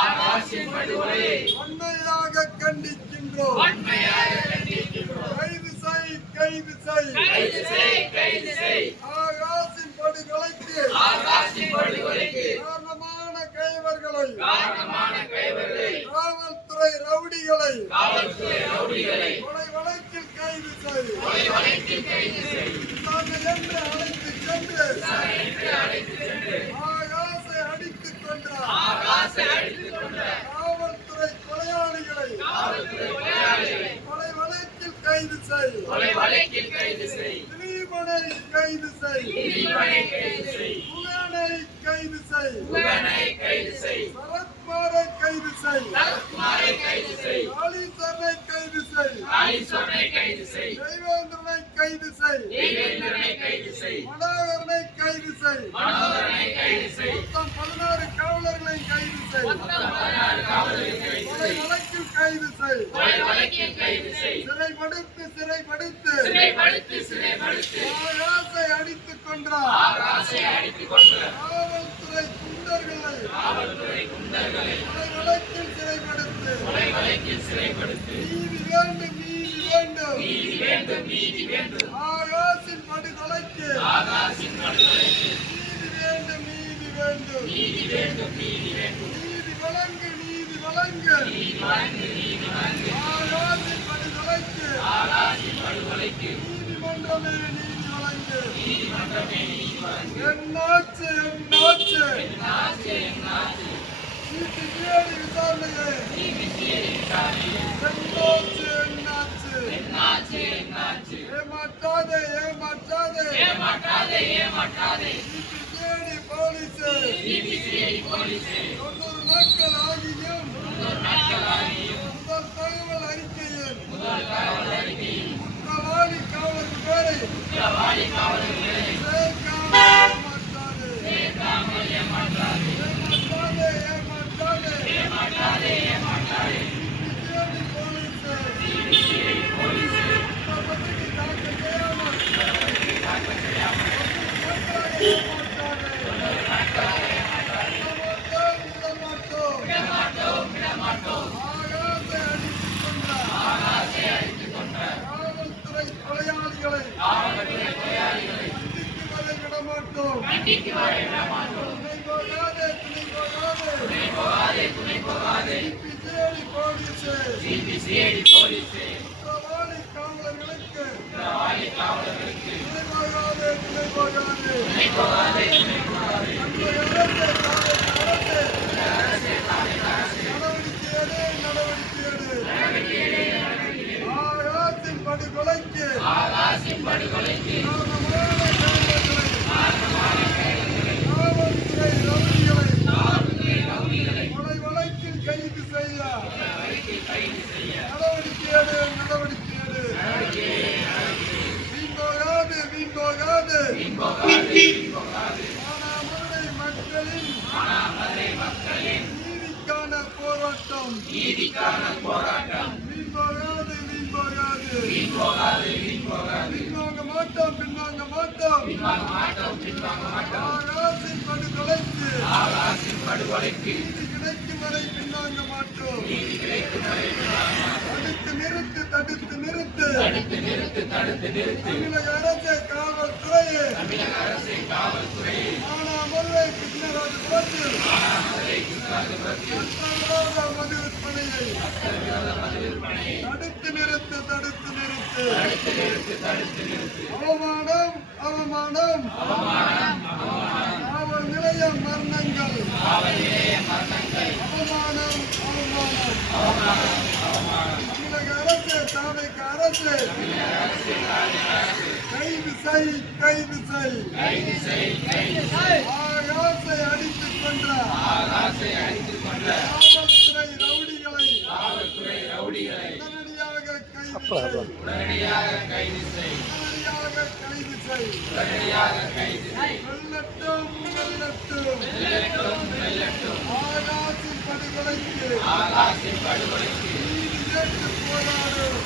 ஆகாசின் படுகொலையை வன்மையாக கண்டிக்கின்றோம். கைது செய். ஆகாசின் படுகொலைக்கு காரணமான கைவர்களை காவல்துறை ரவுடிகளை கொலை வழக்கில் கைது செய். என்று அழைத்துச் சென்று ஆகாசை அடித்துக் கொண்டார். காவல்துறை கொலையாளிகளை கொலை வழக்கில் கைது செய். திலீபனை கைது செய். புகனை கைது செய். சரத்குமாரை கைது செய். ஆலிசனை கைது செய். தேவேந்திரனை கைது செய். மனோகரனை கைது செய். மொத்தம் 16 காவலர்களை கைது செய். கொலை வழக்கில் கைது செய். சிறைப்படுத்து. ஆகாசை அடித்துக் கொன்றார். காவல்துறை குண்டர்களை கொலை வழக்கில் சிறைப்படுத்து. நீதி வேண்டும். ஆகாசின் படுகொலைக்கு நீதி வேண்டும். நீதி வழங்கு. ஆகாசின் படுகொலைக்கு நீதிமன்றமே நீதி வழங்கு. என்னாச்சு விசாரணையே ஏமாற்றாதே. போலீஸ் 90 நாட்கள் ஆகியும் முதல் தகவல் அறிக்கையில் குற்றவாளி காவலர் பேரை துணை போகாதே. சிபிசிஐடி போலீஸ் காவலர்களுக்கு துணை போகாதே. நடவடிக்கை எடு. ஆகாசின் படுகொலைக்கு கொலை வழக்கில் கைது செய்ய நடவடிக்கை எடு. வீண் போகாது. மானாமதுரை மக்களின் நீதிக்கான போராட்டம். வீண் போகாது. பின்வாங்க மாட்டோம். ஆகாசின் படுகொலைக்கு நீதி கிடைக்கும் வரை பின்வாங்க மாட்டோம். தடுத்து நிறுத்து. தமிழக அரசே காவல்துறையே மானாமதுரை கிருஷ்ணராஜபுரத்தில் மது விற்பனையை தடுத்து நிறுத்து. அவமானம். காவல் நிலைய மரணங்கள். அவமானம். தமிழக அரசு கைது செய். ஆகாசை அடித்துக் கொன்ற காவல்துறை ரவுடிகளை உடனடியாக கைது செய். வெல்லட்டும். ஆகாசின் படுகொலைக்கு நீதி கேட்டு போராடும்.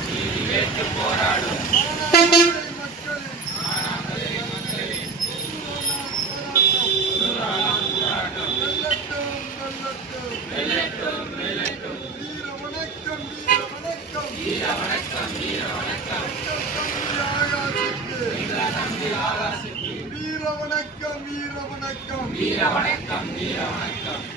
வீர வணக்கம் வீர வணக்கம் வீர வணக்கம் வீர வணக்கம்